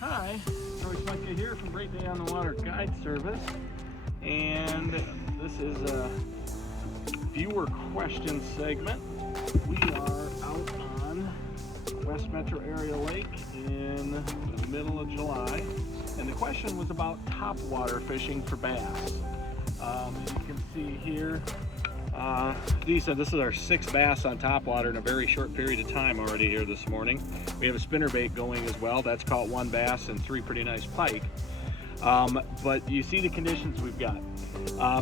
Hi, Troy Smyka here from Great Day on the Water Guide Service, and this is a viewer question segment. We are out on West Metro Area Lake in the middle of July, and the question was about topwater fishing for bass. You can see here, this is our 6th bass on topwater in a very short period of time already here this morning. We have a spinnerbait going as well. That's caught 1 bass and 3 pretty nice pike. But you see the conditions we've got.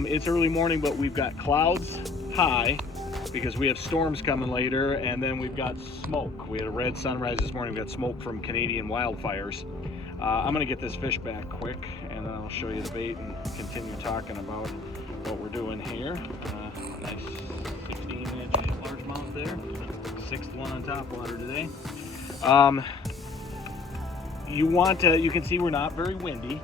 It's early morning, but we've got clouds high because we have storms coming later, and then we've got smoke. We had a red sunrise this morning. We've got smoke from Canadian wildfires. I'm gonna get this fish back quick, and then I'll show you the bait and continue talking about what we're doing here. Nice 16-inch largemouth there. 6th one on topwater today. You can see we're not very windy.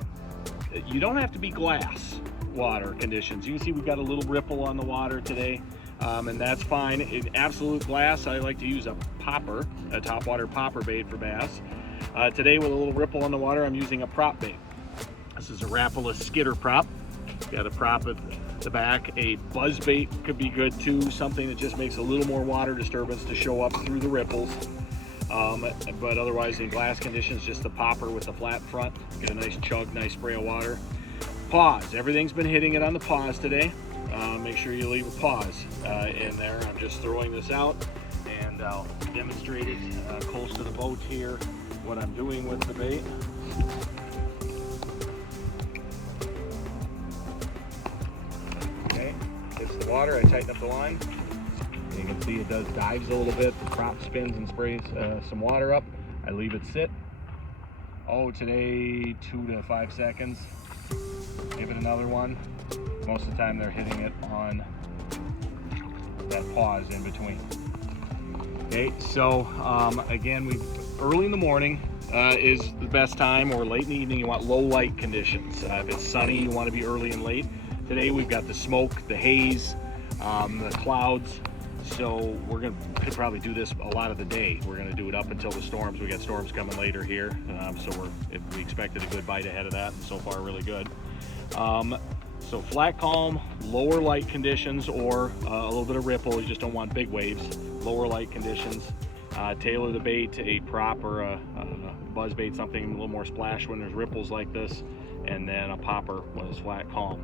You don't have to be glass water conditions. You can see we've got a little ripple on the water today, and that's fine. In absolute glass, I like to use a popper, a topwater popper bait for bass. Today with a little ripple on the water, I'm using a prop bait. This is a Rapala skidder prop. Got a prop at the back. A buzz bait could be good too, something that just makes a little more water disturbance to show up through the ripples. But otherwise, in glass conditions, just the popper with the flat front. Get a nice chug, nice spray of water. Pause. Everything's been hitting it on the pause today. Make sure you leave a pause in there. I'm just throwing this out, and I'll demonstrate it close to the boat here, what I'm doing with the bait. Okay, hits the water, I tighten up the line. You can see it does dives a little bit. The prop spins and sprays some water up. I leave it sit. Today 2 to 5 seconds. Give it another one. Most of the time they're hitting it on that pause in between. Okay, so again, early in the morning is the best time, or late in the evening. You want low light conditions. If it's sunny, you want to be early and late. Today we've got the smoke, the haze, the clouds. So we're going to probably do this a lot of the day. We're going to do it up until the storms. We got storms coming later here, so we expected a good bite ahead of that, and so far really good. So flat calm, lower light conditions, or a little bit of ripple. You just don't want big waves. Lower light conditions. Tailor the bait to a prop or a buzz bait, something a little more splash when there's ripples like this, and then a popper when it's flat calm.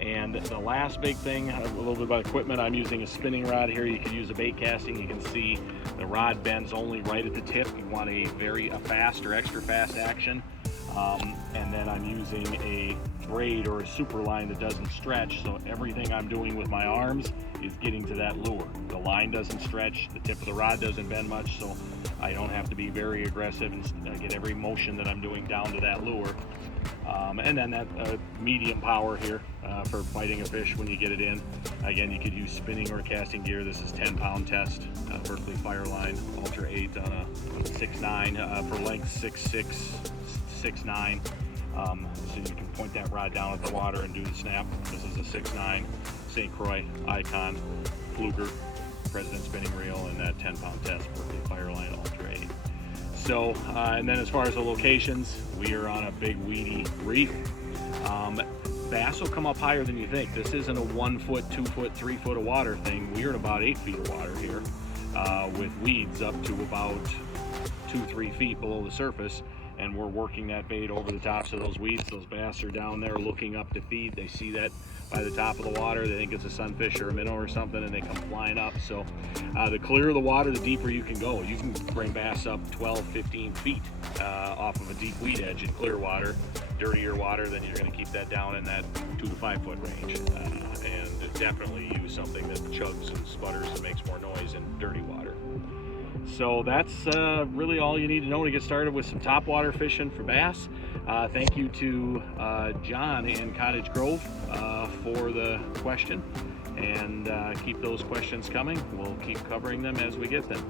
And the last big thing, a little bit about equipment, I'm using a spinning rod here. You can use a bait casting. You can see the rod bends only right at the tip. You want a fast or extra fast action. And then I'm using a braid or a super line that doesn't stretch, so everything I'm doing with my arms is getting to that lure. The line doesn't stretch, the tip of the rod doesn't bend much, so I don't have to be very aggressive and get every motion that I'm doing down to that lure. And then that medium power here for biting a fish when you get it in. Again, you could use spinning or casting gear. This is 10-pound test, Berkley Fireline Ultra 8 on a 6.9 for length 6.6, 6.9. So you can point that rod down at the water and do the snap. This is a 6.9 St. Croix Icon Fluker President spinning reel, and that 10-pound test Berkley Fireline Ultra 8. So, and then as far as the locations, we are on a big weedy reef. Bass will come up higher than you think. This isn't a 1 foot, 2 foot, 3 foot of water thing. We are at about 8 feet of water here, with weeds up to about 2-3 feet below the surface. And we're working that bait over the tops of those weeds. Those bass are down there looking up to feed. They see that by the top of the water. They think it's a sunfish or a minnow or something, and they come flying up. So the clearer the water, the deeper you can go. You can bring bass up 12, 15 feet off of a deep weed edge in clear water. Dirtier water, then you're going to keep that down in that 2 to 5 foot range. And definitely use something that chugs and sputters and makes more noise in dirty water. So that's really all you need to know to get started with some topwater fishing for bass. Thank you to John in Cottage Grove for the question, and keep those questions coming. We'll keep covering them as we get them.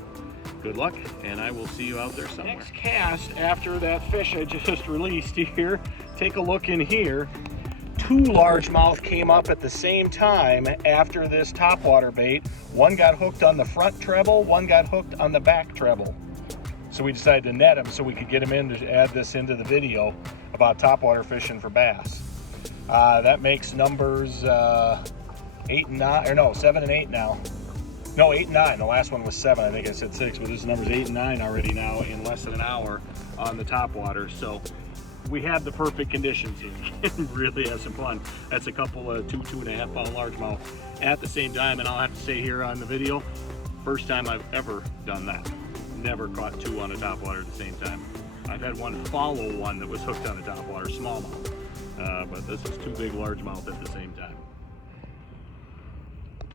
Good luck, and I will see you out there somewhere. Next cast after that fish I just released here, take a look in here. 2 largemouth came up at the same time after this topwater bait. One got hooked on the front treble, one got hooked on the back treble. So we decided to net them so we could get them in to add this into the video about topwater fishing for bass. That makes numbers 8 and 9, or no, 7 and 8 now. No, 8 and 9. The last one was 7. I think I said 6, but this number's 8 and 9 already now in less than an hour on the topwater. So we have the perfect conditions here. Really have some fun. That's a couple of 2.5 pound largemouth at the same time, and I'll have to say here on the video, first time I've ever done that. Never caught 2 on a topwater at the same time. I've had one follow one that was hooked on a topwater smallmouth, but this is 2 big largemouth at the same time.